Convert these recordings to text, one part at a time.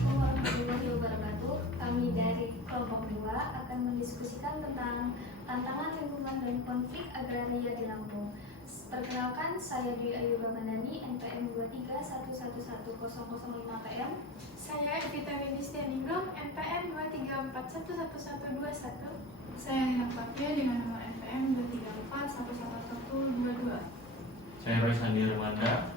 Assalamualaikum warahmatullahi wabarakatuh. Kami dari kelompok 2 akan mendiskusikan tentang tantangan lingkungan dan konflik agraria di Lampung. Perkenalkan, saya Dwi Ayu Ramadhani, NPM 231110005 PM. Saya Evita Widistianingrum, NPM 234111121. Saya Nina Fatia dengan nomor NPM 234111122. Saya Roy Sandi Remanda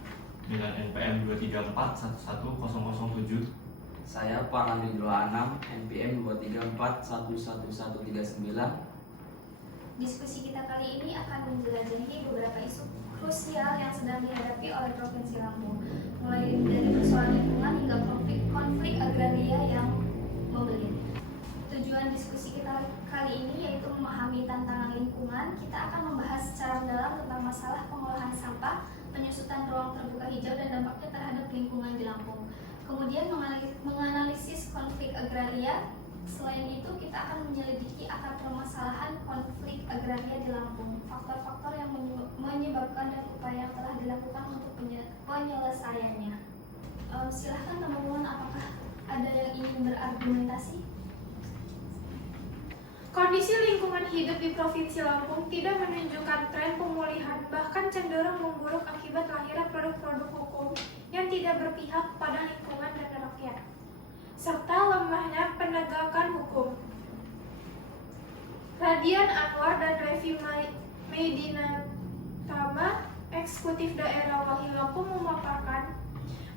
dengan NPM 234111007. Saya Parangri 26, NPM 234111139. Diskusi kita kali ini akan menjelajahi beberapa isu krusial yang sedang dihadapi oleh Provinsi Lampung, mulai dari persoalan lingkungan hingga konflik agraria yang membelit. Tujuan diskusi kita kali ini yaitu memahami tantangan lingkungan. Kita akan membahas secara mendalam tentang masalah pengolahan sampah, penyusutan ruang terbuka hijau dan dampaknya terhadap lingkungan di Lampung. Kemudian menganalisis konflik agraria. Selain itu, kita akan menyelidiki akar permasalahan konflik agraria di Lampung, faktor-faktor yang menyebabkan dan upaya yang telah dilakukan untuk penyelesaiannya. Silahkan teman-teman, apakah ada yang ingin berargumentasi? Kondisi lingkungan hidup di Provinsi Lampung tidak menunjukkan tren pemulihan, bahkan cenderung memburuk akibat lahirnya produk-produk hukum yang tidak berpihak pada lingkungan dan rakyat, serta lemahnya penegakan hukum. Radian Anwar dan Revi Medinatama, Eksekutif Daerah Walhi Lampung, memaparkan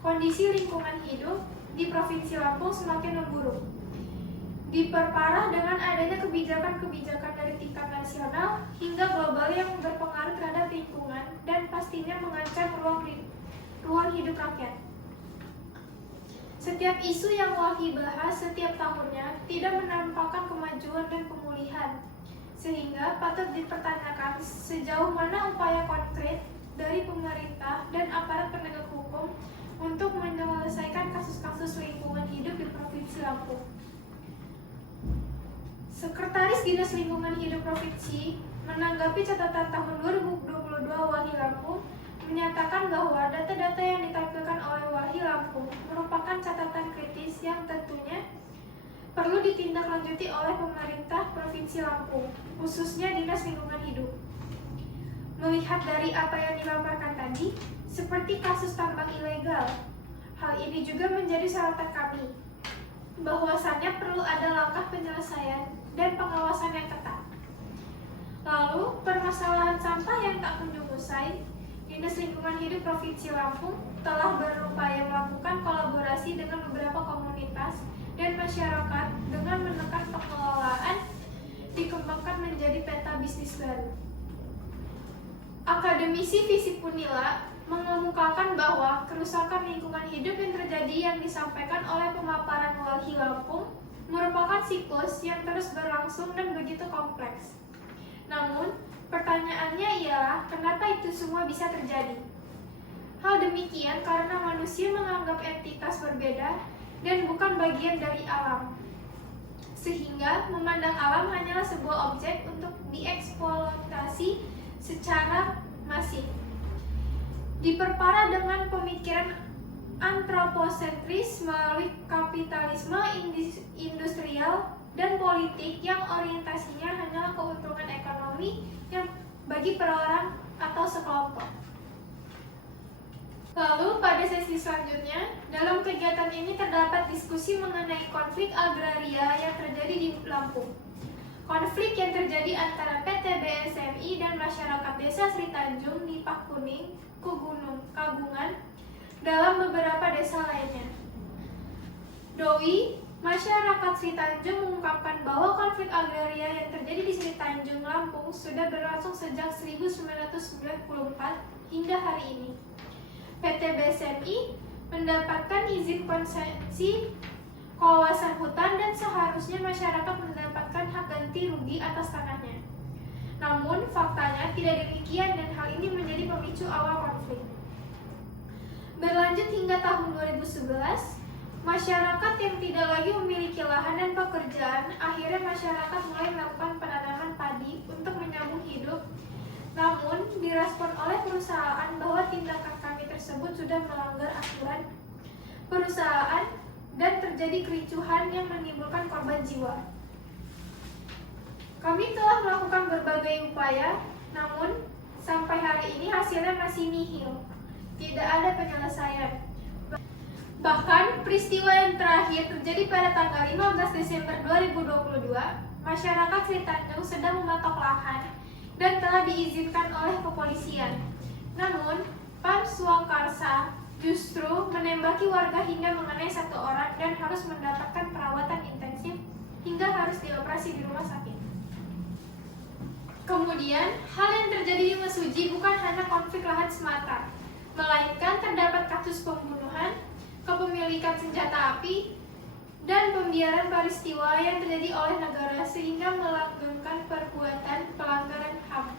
kondisi lingkungan hidup di Provinsi Lampung semakin memburuk, diperparah dengan adanya kebijakan-kebijakan dari tingkat nasional hingga global yang berpengaruh terhadap lingkungan dan pastinya mengancam ruang hidup rakyat. Setiap isu yang Walhi bahas setiap tahunnya tidak menampakkan kemajuan dan pemulihan, sehingga patut dipertanyakan sejauh mana upaya konkret dari pemerintah dan aparat penegak hukum untuk menyelesaikan kasus-kasus lingkungan hidup di Provinsi Lampung. Sekretaris Dinas Lingkungan Hidup Provinsi menanggapi catatan tahun 2022 Walhi Lampung menyatakan bahwa data-data yang ditampilkan oleh Walhi Lampung merupakan catatan kritis yang tentunya perlu ditindaklanjuti oleh pemerintah Provinsi Lampung, khususnya Dinas Lingkungan Hidup. Melihat dari apa yang dilaporkan tadi, seperti kasus tambang ilegal, hal ini juga menjadi sorotan kami, bahwasannya perlu ada langkah penyelesaian dan pengawasan yang ketat. Lalu, permasalahan sampah yang tak kunjung usai, Dinas Lingkungan Hidup Provinsi Lampung telah berupaya melakukan kolaborasi dengan beberapa komunitas dan masyarakat dengan menekan pengelolaan dikembangkan menjadi peta bisnis baru. Akademisi Visip Unila mengemukakan bahwa kerusakan lingkungan hidup yang terjadi yang disampaikan oleh pemaparan Walhi Lampung merupakan siklus yang terus berlangsung dan begitu kompleks. Namun, pertanyaannya ialah kenapa itu semua bisa terjadi? Hal demikian karena manusia menganggap entitas berbeda dan bukan bagian dari alam, sehingga memandang alam hanyalah sebuah objek untuk dieksploitasi secara masif. Diperparah dengan pemikiran antroposentris melalui kapitalisme industrial dan politik yang orientasinya hanyalah keuntungan ekonomi yang bagi perorangan atau sekelompok. Lalu pada sesi selanjutnya, dalam kegiatan ini terdapat diskusi mengenai konflik agraria yang terjadi di Lampung. Konflik yang terjadi antara PT BSMI dan masyarakat Desa Sri Tanjung di Pakuning, Kagungan, dalam beberapa desa lainnya. Doi, masyarakat Sri Tanjung mengungkapkan bahwa konflik agraria yang terjadi di Sri Tanjung, Lampung sudah berlangsung sejak 1994 hingga hari ini. PT BSMI mendapatkan izin konsesi kawasan hutan dan seharusnya masyarakat mendapatkan hak ganti rugi atas tanahnya. Namun, faktanya tidak demikian dan hal ini menjadi pemicu awal konflik. Berlanjut hingga tahun 2011, masyarakat yang tidak lagi memiliki lahan dan pekerjaan, akhirnya masyarakat mulai melakukan penanaman padi untuk menyambung hidup. Namun, direspon oleh perusahaan bahwa tindakan kami tersebut sudah melanggar aturan. Perusahaan dan terjadi kericuhan yang menimbulkan korban jiwa. Kami telah melakukan berbagai upaya, namun sampai hari ini hasilnya masih nihil. Tidak ada penyelesaian. Bahkan peristiwa yang terakhir terjadi pada tanggal 15 Desember 2022, masyarakat Sri Tanjung sedang mematok lahan dan telah diizinkan oleh kepolisian. Namun, Pam Swakarsa justru menembaki warga hingga mengenai 1 orang dan harus mendapatkan perawatan intensif hingga harus dioperasi di rumah sakit. Kemudian, hal yang terjadi di Mesuji bukan hanya konflik lahan semata, melainkan terdapat kasus pembunuhan, kepemilikan senjata api, dan pembiaran peristiwa yang terjadi oleh negara sehingga melanggengkan perbuatan pelanggaran HAM.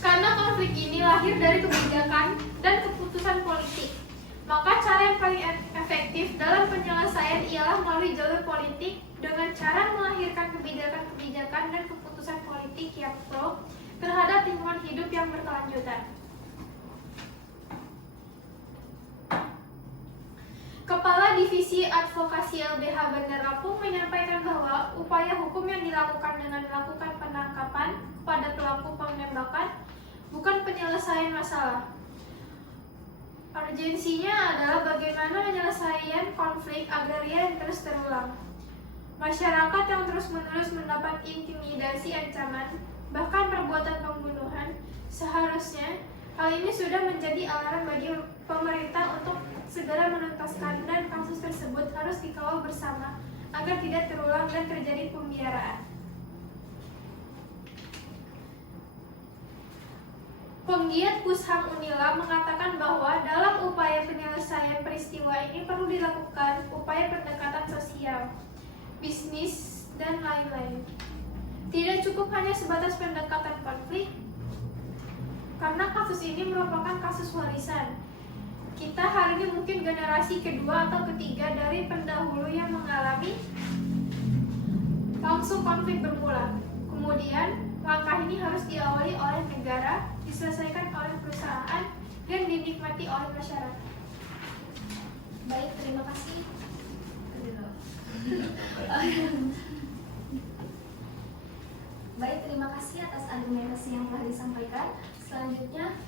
Karena konflik ini lahir dari kebijakan dan keputusan politik, maka cara yang paling efektif dalam penyelesaian ialah melalui jalur politik dengan cara melahirkan kebijakan-kebijakan dan keputusan politik yang pro terhadap lingkungan hidup yang berkelanjutan. Kepala Divisi Advokasi LBH Bandar Lampung menyampaikan bahwa upaya hukum yang dilakukan dengan melakukan penangkapan pada pelaku penembakan bukan penyelesaian masalah. Urgensinya adalah bagaimana penyelesaian konflik agraria yang terus terulang. Masyarakat yang terus-menerus mendapat intimidasi ancaman, bahkan perbuatan pembunuhan, seharusnya hal ini sudah menjadi alarm bagi pemerintah untuk segera menuntaskan dan kasus tersebut harus dikawal bersama agar tidak terulang dan terjadi pembiaraan. Penggiat Pusham Unila mengatakan bahwa dalam upaya penyelesaian peristiwa ini perlu dilakukan upaya pendekatan sosial, bisnis, dan lain-lain. Tidak cukup hanya sebatas pendekatan konflik, karena kasus ini merupakan kasus warisan. Kita hari ini mungkin generasi kedua atau ketiga dari pendahulu yang mengalami langsung konflik bermula. Kemudian, langkah ini harus diawali oleh negara, diselesaikan oleh perusahaan, dan dinikmati oleh masyarakat. Baik, terima kasih. Baik, terima kasih atas argumentasi yang telah disampaikan. Selanjutnya,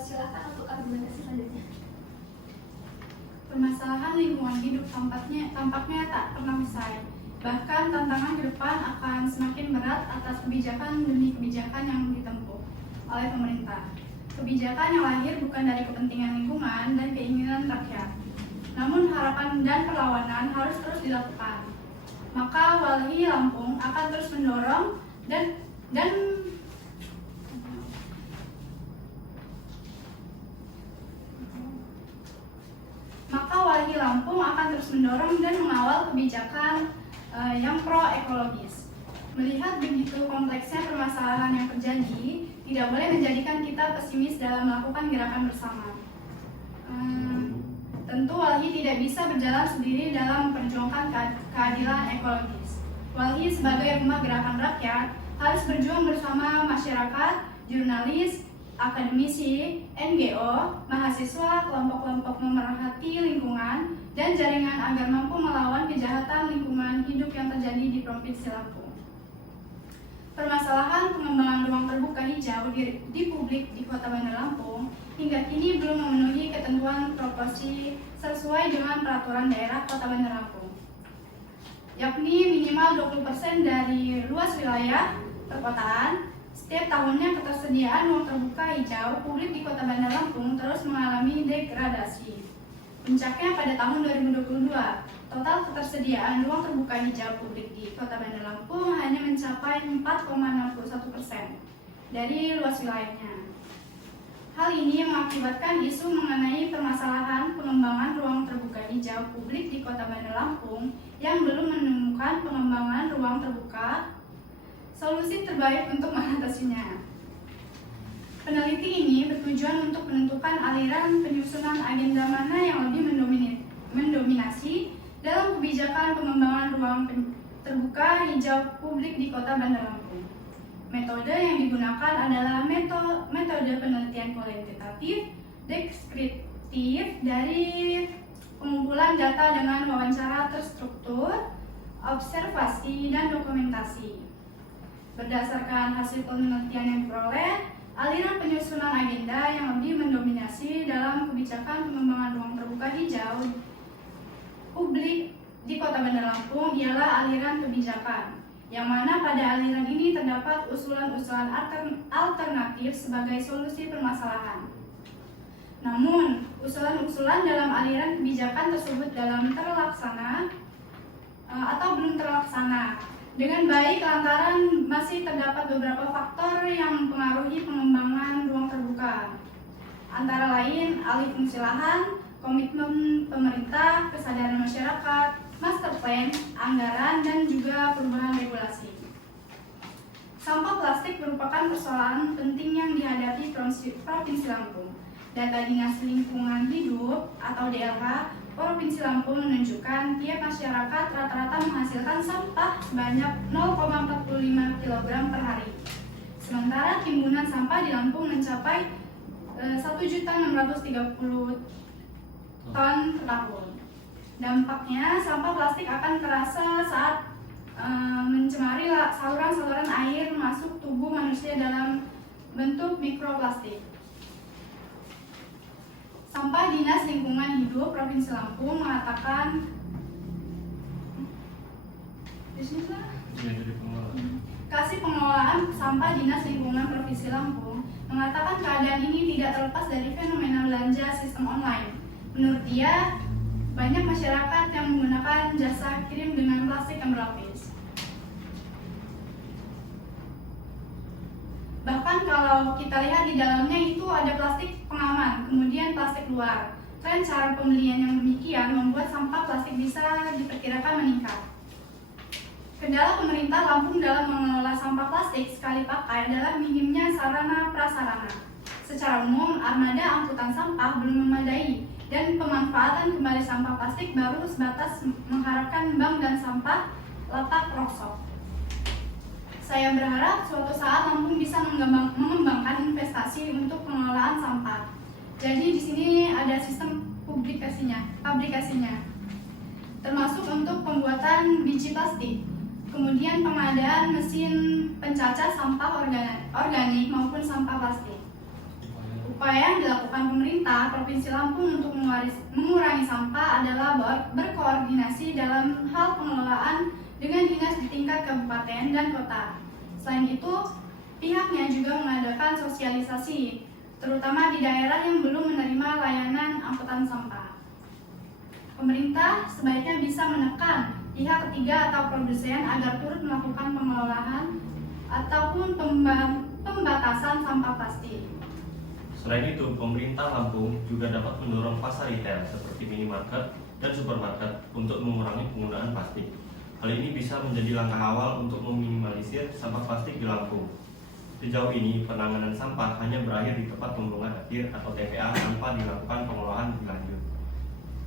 silakan untuk argumentasi selanjutnya. Permasalahan lingkungan hidup tampaknya tak pernah usai. Bahkan tantangan ke depan akan semakin berat atas kebijakan demi kebijakan yang ditempuh oleh pemerintah. Kebijakan yang lahir bukan dari kepentingan lingkungan dan keinginan rakyat, namun harapan dan perlawanan harus terus dilakukan. Maka Walhi Lampung akan terus mendorong dan mengawal kebijakan yang pro-ekologis. Melihat begitu kompleksnya permasalahan yang terjadi, tidak boleh menjadikan kita pesimis dalam melakukan gerakan bersama. Tentu Walhi tidak bisa berjalan sendiri dalam memperjuangkan keadilan ekologis. Walhi sebagai rumah gerakan rakyat harus berjuang bersama masyarakat, jurnalis, akademisi, NGO, mahasiswa, kelompok-kelompok pemerhati lingkungan, dan jaringan agar mampu melawan kejahatan lingkungan hidup yang terjadi di Provinsi Lampung. Permasalahan pengembangan ruang terbuka hijau di publik di Kota Bandar Lampung hingga kini belum memenuhi ketentuan proporsi sesuai dengan peraturan daerah Kota Bandar Lampung, yakni minimal 20% dari luas wilayah perkotaan. Setiap tahunnya ketersediaan ruang terbuka hijau publik di Kota Bandar Lampung terus mengalami degradasi. Puncaknya pada tahun 2022, total ketersediaan ruang terbuka hijau publik di Kota Bandar Lampung hanya mencapai 4,61% dari luas wilayahnya. Hal ini mengakibatkan isu mengenai permasalahan pengembangan ruang terbuka hijau publik di Kota Bandar Lampung yang belum menemukan pengembangan ruang terbuka solusi terbaik untuk mengatasinya. Peneliti ini bertujuan untuk menentukan aliran penyusunan agenda mana yang lebih mendominasi dalam kebijakan pengembangan ruang terbuka hijau publik di Kota Bandar Lampung. Metode yang digunakan adalah metode penelitian kualitatif deskriptif dari pengumpulan data dengan wawancara terstruktur, observasi, dan dokumentasi. Berdasarkan hasil penelitian yang diperoleh, aliran penyusunan agenda yang lebih mendominasi dalam kebijakan pengembangan ruang terbuka hijau publik di Kota Bandar Lampung ialah aliran kebijakan, yang mana pada aliran ini terdapat usulan-usulan alternatif sebagai solusi permasalahan. Namun, usulan-usulan dalam aliran kebijakan tersebut dalam terlaksana atau belum terlaksana dengan baik lantaran masih terdapat beberapa faktor yang mempengaruhi pengembangan ruang terbuka, antara lain alih fungsi lahan, komitmen pemerintah, kesadaran masyarakat, master plan, anggaran, dan juga perubahan regulasi. Sampah plastik merupakan persoalan penting yang dihadapi Provinsi Lampung. Data Dinas Lingkungan Hidup atau DLH Provinsi Lampung menunjukkan tiap masyarakat rata-rata menghasilkan sampah sebanyak 0,45 kg per hari. Sementara timbunan sampah di Lampung mencapai 1.630 ton per tahun. Dampaknya, sampah plastik akan terasa saat mencemari saluran-saluran air masuk tubuh manusia dalam bentuk mikroplastik. Sampah Dinas Lingkungan Hidup Provinsi Lampung mengatakan Kasih Pengelolaan Sampah Dinas Lingkungan Provinsi Lampung mengatakan keadaan ini tidak terlepas dari fenomena belanja sistem online. Menurut dia, banyak masyarakat yang menggunakan jasa kirim dengan plastik yang berlapis. Bahkan kalau kita lihat di dalamnya itu ada plastik pengaman, kemudian plastik luar. Tren cara pembelian yang demikian membuat sampah plastik bisa diperkirakan meningkat. Kendala pemerintah Lampung dalam mengelola sampah plastik sekali pakai adalah minimnya sarana prasarana. Secara umum, armada angkutan sampah belum memadai dan pemanfaatan kembali sampah plastik baru sebatas mengharapkan bank dan sampah lapak roksok. Saya berharap suatu saat Lampung bisa mengembangkan investasi untuk pengelolaan sampah. Jadi di sini ada sistem pabrikasinya, termasuk untuk pembuatan biji plastik. Kemudian pengadaan mesin pencacah sampah organik maupun sampah plastik. Upaya yang dilakukan pemerintah Provinsi Lampung untuk mengurangi sampah adalah berkoordinasi dalam hal pengelolaan dengan dinas di tingkat kabupaten dan kota. Selain itu, pihaknya juga mengadakan sosialisasi, terutama di daerah yang belum menerima layanan angkutan sampah. Pemerintah sebaiknya bisa menekan pihak ketiga atau produsen agar turut melakukan pengelolaan ataupun pembatasan sampah plastik. Selain itu, pemerintah Lampung juga dapat mendorong pasar retail seperti minimarket dan supermarket untuk mengurangi penggunaan plastik. Hal ini bisa menjadi langkah awal untuk meminimalisir sampah plastik di Lampung. Sejauh ini, penanganan sampah hanya berakhir di tempat pembuangan akhir atau TPA tanpa dilakukan pengolahan lebih lanjut.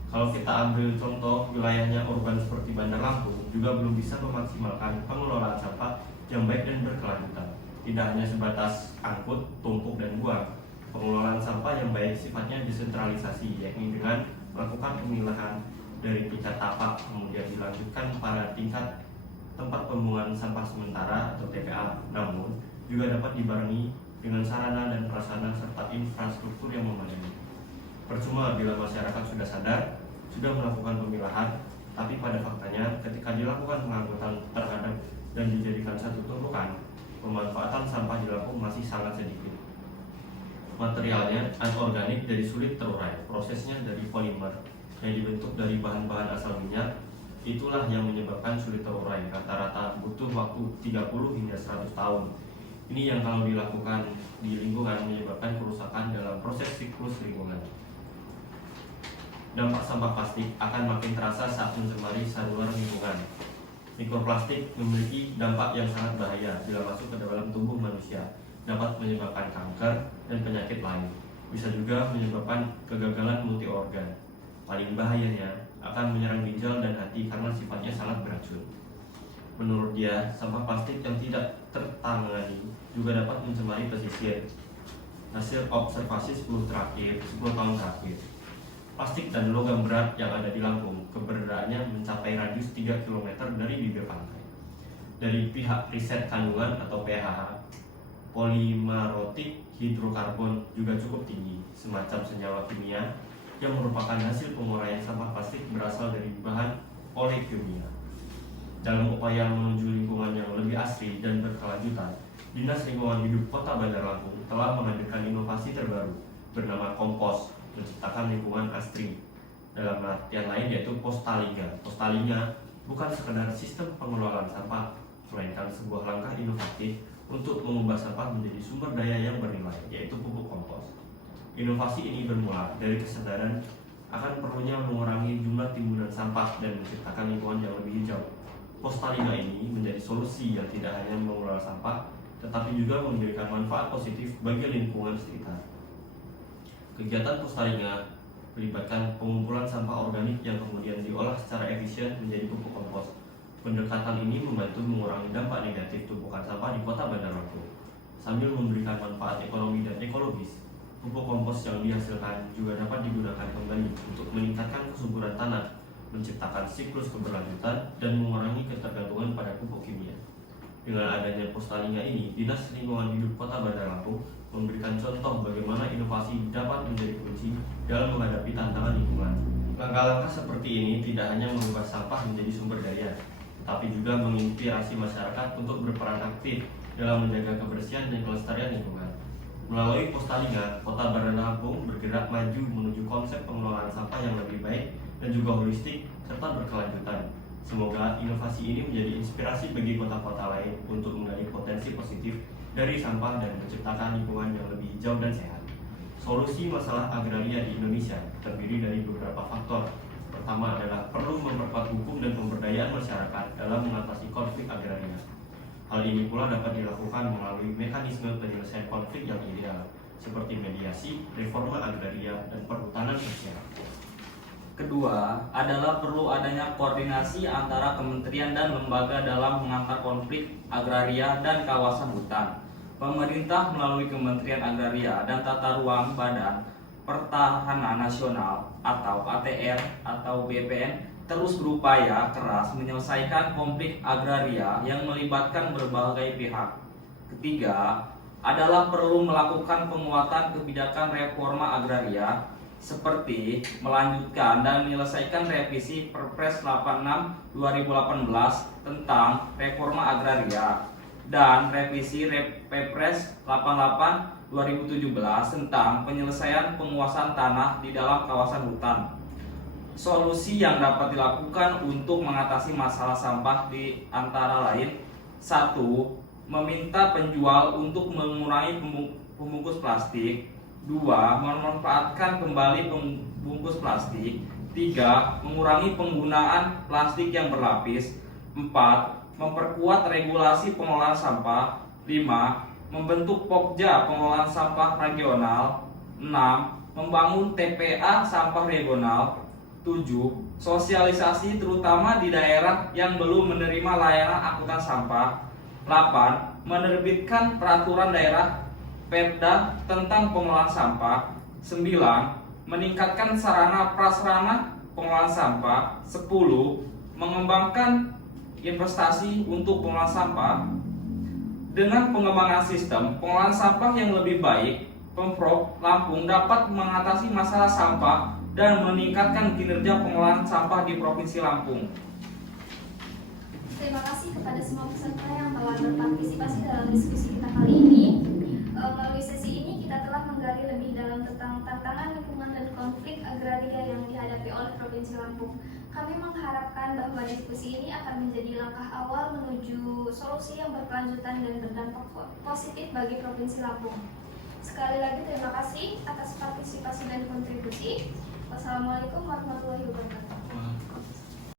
Kalau kita ambil contoh wilayahnya urban seperti Bandar Lampung, juga belum bisa memaksimalkan pengelolaan sampah yang baik dan berkelanjutan. Tidak hanya sebatas angkut, tumpuk, dan buang. Pengelolaan sampah yang baik sifatnya desentralisasi, yakni dengan melakukan pemilahan dari tingkat tapak, kemudian dilanjutkan pada tingkat tempat pembuangan sampah sementara atau TPA. Namun, juga dapat dibarengi dengan sarana dan prasarana serta infrastruktur yang memadai. Percuma bila masyarakat sudah sadar, sudah melakukan pemilahan, tapi pada faktanya ketika dilakukan pengangkutan terhadap dan dijadikan satu tumpukan, pemanfaatan sampah di Lampung masih sangat sedikit. Materialnya anorganik jadi sulit terurai. Prosesnya dari polimer yang dibentuk dari bahan-bahan asal minyak, itulah yang menyebabkan sulit terurai. Rata-rata butuh waktu 30 hingga 100 tahun. Ini yang kalau dilakukan di lingkungan menyebabkan kerusakan dalam proses siklus lingkungan. Dampak sampah plastik akan makin terasa saat mencemari saluran lingkungan. Mikroplastik memiliki dampak yang sangat bahaya bila masuk ke dalam tubuh manusia. Dapat menyebabkan kanker dan penyakit lain. Bisa juga menyebabkan kegagalan multi organ. Paling bahayanya akan menyerang ginjal dan hati karena sifatnya sangat beracun. Menurut dia, sampah plastik yang tidak tertangani juga dapat mencemari pesisir. Hasil observasi 10 tahun terakhir, plastik dan logam berat yang ada di Lampung. Keberadaannya mencapai radius 3 km dari bibir pantai. Dari pihak riset kandungan atau pH, polimarotik hidrokarbon juga cukup tinggi, semacam senyawa kimia yang merupakan hasil penguraian sampah plastik berasal dari bahan polikimia. Dalam upaya menuju lingkungan yang lebih asri dan berkelanjutan, Dinas Lingkungan Hidup Kota Bandar Lampung telah menghadirkan inovasi terbaru bernama kompos, menciptakan lingkungan asri. Dalam artian lain yaitu Postalinga. Postalinga bukan sekedar sistem pengelolaan sampah, melainkan sebuah langkah inovatif untuk mengubah sampah menjadi sumber daya yang bernilai, yaitu pupuk kompos. Inovasi ini bermula dari kesadaran akan perlunya mengurangi jumlah timbunan sampah dan menciptakan lingkungan yang lebih hijau. Postalinga ini menjadi solusi yang tidak hanya mengelola sampah, tetapi juga memberikan manfaat positif bagi lingkungan sekitar. Kegiatan Postalinga melibatkan pengumpulan sampah organik yang kemudian diolah secara efisien menjadi pupuk kompos. Pendekatan ini membantu mengurangi dampak negatif tumpukan sampah di Kota Bandar Lampung, sambil memberikan manfaat ekonomi dan ekologis. Pupuk kompos yang dihasilkan juga dapat digunakan kembali untuk meningkatkan kesuburan tanah, menciptakan siklus keberlanjutan, dan mengurangi ketergantungan pada pupuk kimia. Dengan adanya Postalinga ini, Dinas Lingkungan Hidup Kota Bandar Lampung memberikan contoh bagaimana inovasi dapat menjadi kunci dalam menghadapi tantangan lingkungan. Langkah-langkah seperti ini tidak hanya mengubah sampah menjadi sumber daya, tetapi juga menginspirasi masyarakat untuk berperan aktif dalam menjaga kebersihan dan kelestarian lingkungan. Melalui Postalinga, Kota Bandar Lampung bergerak maju menuju konsep pengelolaan sampah yang lebih baik dan juga holistik serta berkelanjutan. Semoga inovasi ini menjadi inspirasi bagi kota-kota lain untuk menggali potensi positif dari sampah dan menciptakan lingkungan yang lebih hijau dan sehat. Solusi masalah agraria di Indonesia terdiri dari beberapa faktor. Pertama adalah perlu memperkuat hukum dan pemberdayaan masyarakat dalam mengatasi konflik agraria. Hal ini pula dapat dilakukan melalui mekanisme penyelesaian konflik yang ideal, seperti mediasi, reforma agraria, dan perhutanan sosial. Kedua adalah perlu adanya koordinasi antara kementerian dan lembaga dalam mengantar konflik agraria dan kawasan hutan. Pemerintah melalui Kementerian Agraria dan Tata Ruang Badan Pertahanan Nasional atau ATR atau BPN terus berupaya keras menyelesaikan konflik agraria yang melibatkan berbagai pihak. Ketiga adalah perlu melakukan penguatan kebijakan reforma agraria seperti melanjutkan dan menyelesaikan revisi Perpres 86 2018 tentang reforma agraria dan revisi Perpres 88 2017 tentang penyelesaian penguasaan tanah di dalam kawasan hutan. Solusi yang dapat dilakukan untuk mengatasi masalah sampah di antara lain: 1. Meminta penjual untuk mengurangi pembungkus plastik. 2. Memanfaatkan kembali pembungkus plastik. 3. Mengurangi penggunaan plastik yang berlapis. 4. Memperkuat regulasi pengelolaan sampah. 5. Membentuk Pokja pengelolaan sampah regional. 6. Membangun TPA sampah regional. 7. Sosialisasi terutama di daerah yang belum menerima layanan angkutan sampah. 8. Menerbitkan peraturan daerah Perda tentang pengelolaan sampah. 9. Meningkatkan sarana prasarana pengelolaan sampah. 10. Mengembangkan investasi untuk pengelolaan sampah. Dengan pengembangan sistem pengelolaan sampah yang lebih baik, Pemprov Lampung dapat mengatasi masalah sampah dan meningkatkan kinerja pengelolaan sampah di Provinsi Lampung. Terima kasih kepada semua peserta yang telah berpartisipasi dalam diskusi kita kali ini. Melalui sesi ini kita telah menggali lebih dalam tentang tantangan lingkungan dan konflik agraria yang dihadapi oleh Provinsi Lampung. Kami mengharapkan bahwa diskusi ini akan menjadi langkah awal menuju solusi yang berkelanjutan dan berdampak positif bagi Provinsi Lampung. Sekali lagi terima kasih atas partisipasi dan kontribusi. Wassalamualaikum warahmatullahi wabarakatuh.